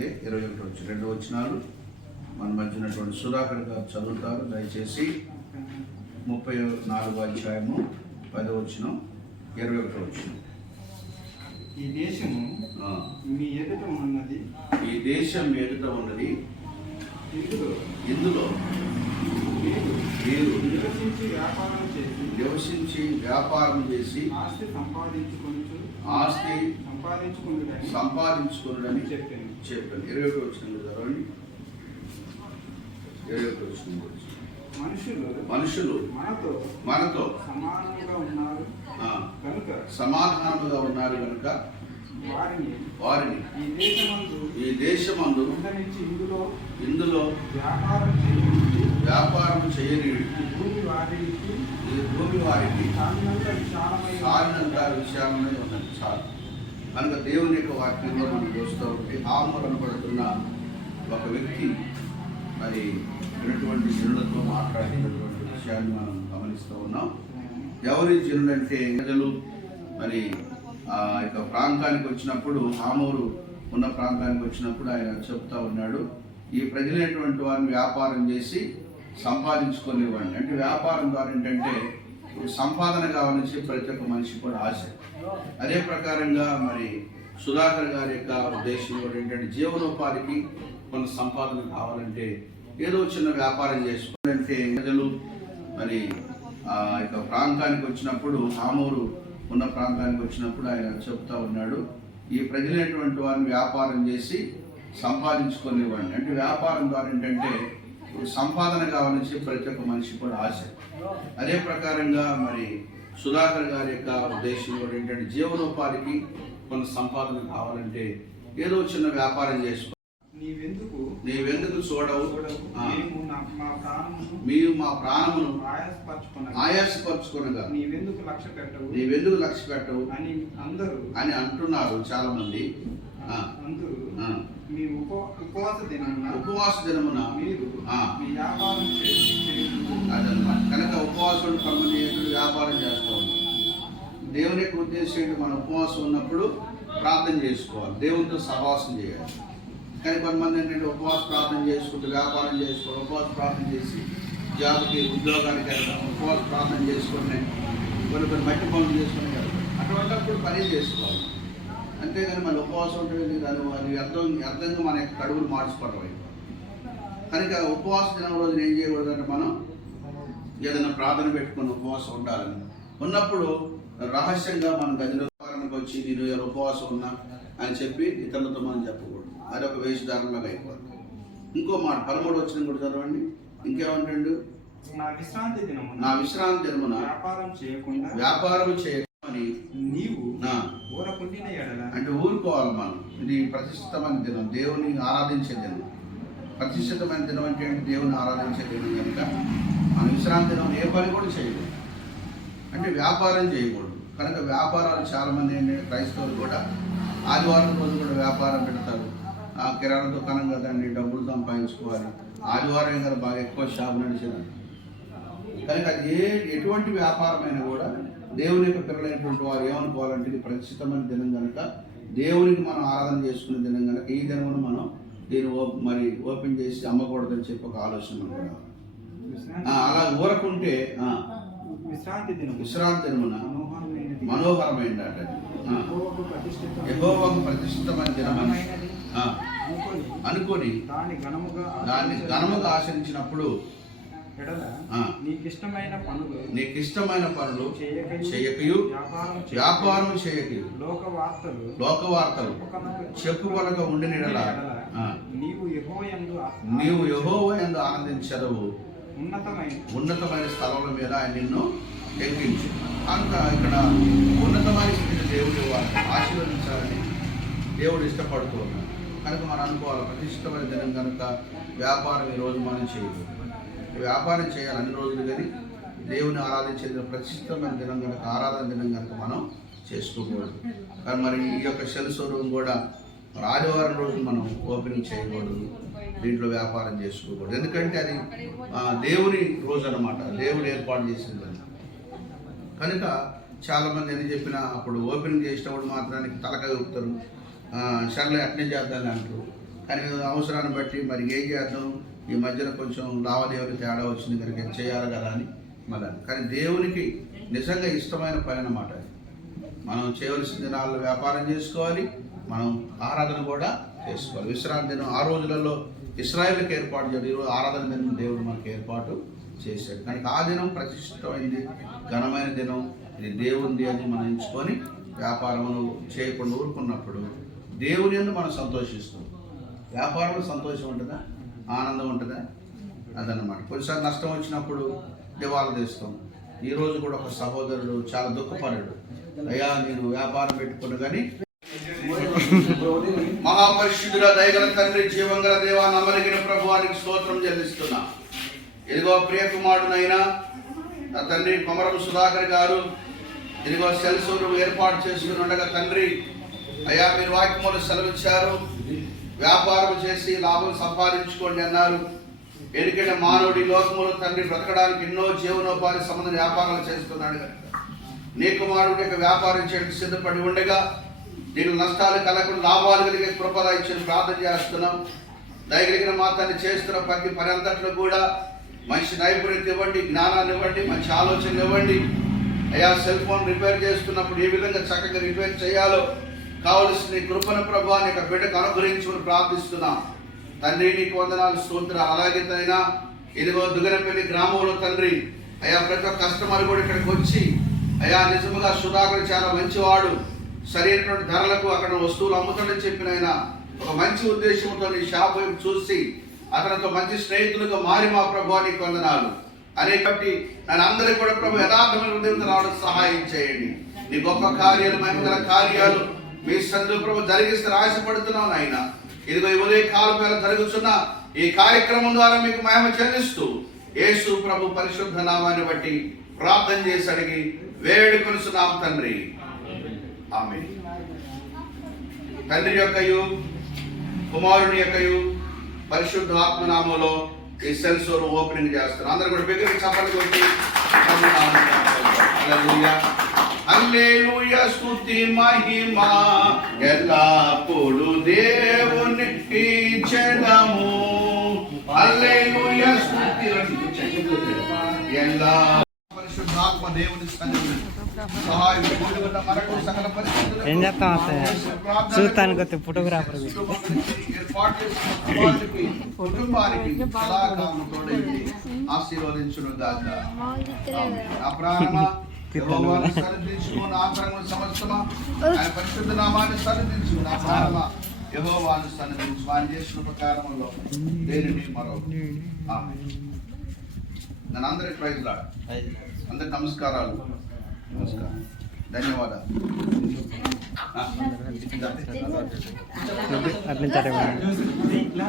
అలాగే 21 వచ్చి 2 వచనాలు మన మధ్య ఉన్నటువంటి సుధాకర్ గారు చదువుతారు. దయచేసి 34వ అధ్యాయము 10వ వచనం 21వ వచనం. ఈ దేశము మీ ఎదుట ఉన్నది, ఈ దేశం ఎదుట ఉన్నది, ఇందులో మీరు నివసించి వ్యాపారం చేసి ఆస్తి సంపాదించుకుని చెప్పాను. 21 వచనం చదవండి. 21 వచనం. మనుషులు మనతో సమాధానముగా ఉన్నారు కనుక వారిని ఈ దేశమందు ఇందులో వ్యాపారం చేయని ఈ భూమి వారికి సారినంత విశాలమై ఉన్నది. చాలు కనుక దేవుని యొక్క వాక్యంలో మనం చూస్తూ ఉంటే ఆమరణ పడుతున్న ఒక వ్యక్తి మరి ఇటువంటి జనులతో మాట్లాడుతున్నటువంటి విషయాన్ని మనం గమనిస్తూ ఉన్నాం. ఎవరి జనులంటే ప్రజలు మరి ఆ యొక్క ప్రాంతానికి వచ్చినప్పుడు, ఆమూరు ఉన్న ప్రాంతానికి వచ్చినప్పుడు ఆయన చెప్తా ఉన్నాడు, ఈ ప్రజలైనటువంటి వారిని వ్యాపారం చేసి సంపాదించుకునేవాడిని. అంటే వ్యాపారం ద్వారా ఏంటంటే సంపాదన కావాలని ప్రతి ఒక్క మనిషి కూడా ఆశ. అదే ప్రకారంగా మరి సుధాకర్ గారి యొక్క ఉద్దేశం కూడా ఏంటంటే జీవనోపాధికి కొంత సంపాదన కావాలంటే ఏదో చిన్న వ్యాపారం చేసుకోవాలంటే ప్రజలు మరి ఆ యొక్క ప్రాంతానికి వచ్చినప్పుడు, ఆమూరు ఉన్న ప్రాంతానికి వచ్చినప్పుడు ఆయన చెప్తా ఉన్నాడు, ఈ ప్రజలైనటువంటి వారిని వ్యాపారం చేసి సంపాదించుకునేవాడిని. అంటే వ్యాపారం ద్వారా ఏంటంటే సంపాదన కావాలని ప్రతి ఒక్క మనిషి కూడా ఆశ. అదే ప్రకారంగా మరి సుధాకర్ గారి యొక్క ఉద్దేశం కూడా ఏంటంటే జీవనోపాధికి కొంత సంపాదన కావాలంటే ఏదో చిన్న వ్యాపారం చేసుకోవాలి. నీవెందుకు చూడవు, మీరు మా ప్రాణమును ఆయాసపరచుకునగా నీవెందుకు లక్ష్య పెట్టవు అని అంటున్నారు చాలా మంది. ఉపవాస దినమున అదన్నమాట. కనుక ఉపవాసం కొంతమంది వ్యాపారం చేస్తూ ఉంటాం. దేవుని యొక్క ఉద్దేశం మన ఉపవాసం ఉన్నప్పుడు ప్రార్థన చేసుకోవాలి, దేవునితో సహవాసం చేయాలి. కానీ కొంతమంది ఏంటంటే ఉపవాస ప్రార్థన చేసుకుంటూ వ్యాపారం చేసుకోవాలి, ఉపవాస ప్రార్థన చేసి జాబ్కి ఉద్యోగానికి వెళ్తాం, ఉపవాస ప్రార్థన చేసుకుని కొన్ని మట్టి పనులు చేసుకుని వెళ్తాం. అటువంటిప్పుడు పని చేసుకోవాలి. అంతేగాని మన ఉపవాసం ఉంటుంది దాని అది అర్థంగా మన యొక్క కడుగులు మార్చుకోవడం అయిపోయింది. కనుక ఉపవాస దినం రోజున ఏం చేయకూడదంటే మనం ఏదైనా ప్రార్థన పెట్టుకుని ఉపవాసం ఉండాలని ఉన్నప్పుడు రహస్యంగా మన గదిలో వచ్చి నేను ఉపవాసం ఉన్నా అని చెప్పి ఇతరులతో మనం చెప్పకూడదు. అది ఒక వేషధారణలాగా అయిపోతుంది. ఇంకో మాట 13 వచ్చిన కూడా చదవండి. ఇంకేమంటాడు, నా విశ్రాంతి దినమున వ్యాపారం చేయమని నీవు అంటే ఊరుకోవాలి మనం. ఇది ప్రతిష్ఠితమైన దినం, దేవుని ఆరాధించే దినం. ప్రతిష్ఠితమైన దినం అంటే దేవుని ఆరాధించే దినం కనుక మన విశ్రాంతి దినం ఏ పని కూడా చేయకూడదు, అంటే వ్యాపారం చేయకూడదు. కనుక వ్యాపారాలు చాలామంది ఏంటంటే క్రైస్తవులు కూడా ఆదివారం రోజు కూడా వ్యాపారం పెడతారు. ఆ కిరాణా దుకాణం కదండి, డబ్బులు సంపాదించుకోవాలి, ఆదివారం కదా బాగా ఎక్కువ షాప్ నడిచేది. కనుక అది ఎటువంటి వ్యాపారమైనా కూడా దేవుని యొక్క పిల్లలైనటువంటి వారు ఏమనుకోవాలంటే ఇది ప్రతిష్ఠితమైన దినం కనుక, దేవునికి మనం ఆరాధన చేసుకునే దినం కనుక ఈ దినమును మనం దీన్ని మరి ఓపెన్ చేసి అమ్మకూడదని చెప్పి ఒక ఆలోచన మనకు. అలా ఊరకుంటే విశ్రాంతి దినమున మనోహరమైంది అంటే యెహోవాకు ప్రతిష్ఠితమైన దినమని అనుకొని దాన్ని ఘనముగా ఆచరించినప్పుడు నీకిష్టమైన పనులు చేయకయు వ్యాపారం చేయకయు లోకవార్తలు చెప్పుకొనక ఉండిన యెడల నీవు యెహోవాయందు ఆనందించదవు, ఉన్నతమైన స్థలముల మీద ఆయన నిన్ను ఎక్కించు. కనుక ఇక్కడ ఉన్నతమైన స్థితిని దేవుడు ఆశీర్వదించాలని దేవుడు ఇష్టపడుతూ ఉన్నాడు. కనుక మనం అనుకోవాలి ప్రతిష్ఠితమైన దినం కనుక వ్యాపారం ఈరోజు మనం చేయకూడదు. వ్యాపారం చేయాలి అన్ని రోజులు, కానీ దేవుని ఆరాధించే ప్రతిష్ఠితమైన దినం కనుక ఆరాధన దినం కనుక మనం చేసుకోకూడదు. కానీ మరి ఈ యొక్క సెల్ షోరూమ్ కూడా మరి ఆదివారం రోజు మనం ఓపెనింగ్ చేయకూడదు, దీంట్లో వ్యాపారం చేసుకోకూడదు. ఎందుకంటే అది దేవుని రోజు అన్నమాట, దేవుడు ఏర్పాటు చేసింది. కనుక చాలామంది ఎన్ని చెప్పినా అప్పుడు ఓపెనింగ్ చేసేటప్పుడు మాత్రానికి తలకాయ ఊపుతారు, సర్లే అట్నే చేద్దామని అంటారు. కానీ అవసరాన్ని బట్టి మరి ఏం చేద్దాం, ఈ మధ్యన కొంచెం లావాదేవీలు తేడా వచ్చింది కనుక ఇది చేయాలి కదా అని మళ్ళీ. కానీ దేవునికి నిజంగా ఇష్టమైన పని అన్నమాట. మనం చేయవలసిన దినాల్లో వ్యాపారం చేసుకోవాలి, మనం ఆరాధన కూడా చేసుకోవాలి. విశ్రాంతి దినం ఆ రోజులలో ఇశ్రాయేలుకి ఏర్పాటు చేయాలి. ఈరోజు ఆరాధన దినం దేవుడు మనకు ఏర్పాటు చేశాడు. కనుక ఆ దినం ప్రతిష్ఠితమైంది, ఘనమైన దినం, ఇది దేవుంది అని మనం ఎంచుకొని వ్యాపారమును చేయకుండా ఊరుకున్నప్పుడు దేవుని యందు మనం సంతోషిస్తాం. వ్యాపారంలో సంతోషం ఉంటుందా, ఆనందం ఉంటుందా? అదన్నమాట. కొన్నిసార్లు నష్టం వచ్చినప్పుడు దివాలా తీస్తాం. ఈరోజు కూడా ఒక సహోదరుడు చాలా దుఃఖపడ్డాడు, అయ్యా నేను వ్యాపారం పెట్టుకున్నా కానీ. మహాపరిశుద్ధుల దయగల తండ్రి, జీవంగల దేవా, నమ్మలిగిన ప్రభువానికి స్తోత్రం చెల్లిస్తున్నా. ఇదిగో ప్రియకుమారుడునైనా నా తండ్రి కొమరం సుధాకర్ గారు ఇదిగో సెల్సూరు ఏర్పాటు చేసుకుని ఉండగా తండ్రి అయ్యా మీరు వాక్యములు సెలవిచ్చారు, వ్యాపారం చేసి లాభం సంపాదించుకోండి అన్నారు. ఎందుకంటే మానవుడి లోకములు తండ్రి బ్రతకడానికి ఎన్నో జీవనోపాధి సంబంధ వ్యాపారాలు చేస్తున్నాడు కనుక నీ కుమారుడి యొక్క వ్యాపారం చేయడానికి సిద్ధపడి ఉండగా నీకు నష్టాలు కలగకుండా లాభాలు కలిగే కృపద ఇచ్చిన ప్రార్థన చేస్తున్నాం. దయగలిగిన మాతాన్ని చేస్తున్న ప్రతి పని అంతట్లో కూడా మంచి నైపుణ్యత ఇవ్వండి, జ్ఞానాన్ని ఇవ్వండి, మంచి ఆలోచనలు ఇవ్వండి. అయ్యా సెల్ ఫోన్ రిపేర్ చేస్తున్నప్పుడు ఏ విధంగా చక్కగా రిపేర్ చేయాలో కావలసిన నీ కృపను ప్రభు నీ యొక్క బిడ్డకు అనుగ్రహించుకుని ప్రార్థిస్తున్నాం. తండ్రి నీకు వందనాలు, స్తోత్రాలు. అలాగే అయినా ఇదిగో దుగనపల్లి గ్రామంలో తండ్రి అయ్యా ప్రతి ఒక్క కస్టమర్ కూడా ఇక్కడికి వచ్చి అయ్యా నిజముగా సుధాకర్ చాలా మంచివాడు, సరైనటువంటి ధరలకు అక్కడ వస్తువులు అమ్ముతాడని చెప్పిన ఆయన ఒక మంచి ఉద్దేశంతో నీ షాప్ వైపు చూసి అతనితో మంచి స్నేహితులుగా మారి మా ప్రభు నీకు వందనాలు అని బట్టి నన్ను అందరికీ కూడా ప్రభు యథార్థమైన హృదయంతో రావడం సహాయం చేయండి. నీ గొప్ప కార్యాలు, మహిమగల కార్యాలు మీ సందు ప్రభు జరిగిస్తే ఆశపడుతున్నాను ఆయన. ఇదిగో ఈ ఉదయ కాలం వేళ జరుగుతున్న ఈ కార్యక్రమం ద్వారా మీకు మహిమ చెల్లిస్తూ యేసు ప్రభు పరిశుద్ధ నామాన్ని బట్టి ప్రార్థన చేసి అడిగి వేడుకొనుచున్నాం తండ్రి, ఆమేన్. తండ్రి యొక్కయు కుమారుని యొక్కయు పరిశుద్ధ ఆత్మనామంలో ఈ సెల్సోను ఓపెనింగ్ చేస్తారు. అందరూ కూడా బిగ్గరగా చప్పట్లు కొట్టి హల్లెలూయా హల్లెలూయా స్తుతి మహిమ ఎల్లప్పుడు దేవుని ఇచ్చెదము. హల్లెలూయా స్తుతి ఎలా పరిశుద్ధాత్మ దేవుని సన్నిధిలో సహాయం పొందుకున్న మనకు సకల పరిస్థితుల్లో ఏం చేస్తాం అత్తయ్య చూస్తానికి వస్తే ఫోటోగ్రాఫర్ ఏర్పాటు చేసిన కుటుంబానికి సదాకాలం తోడైంది ఆశీర్వదించును గాక. ఆ ప్రాణమా యెహోవాను సన్నిధించుకో, నా అంతరంగ సమస్తమా ఆయన పరిశుద్ధ నామాన్ని సన్నిధించు. నా ప్రాణమా యెహోవాను సన్నిధించు. ఆయన చేసిన ఉపకారములో దేనిని మరో. ఆమేన్. నన్ను అందరికి ప్రైజ్ లార్డ్. అందరికి నమస్కారాలు. నమస్కారం, ధన్యవాదాలు. అట్లా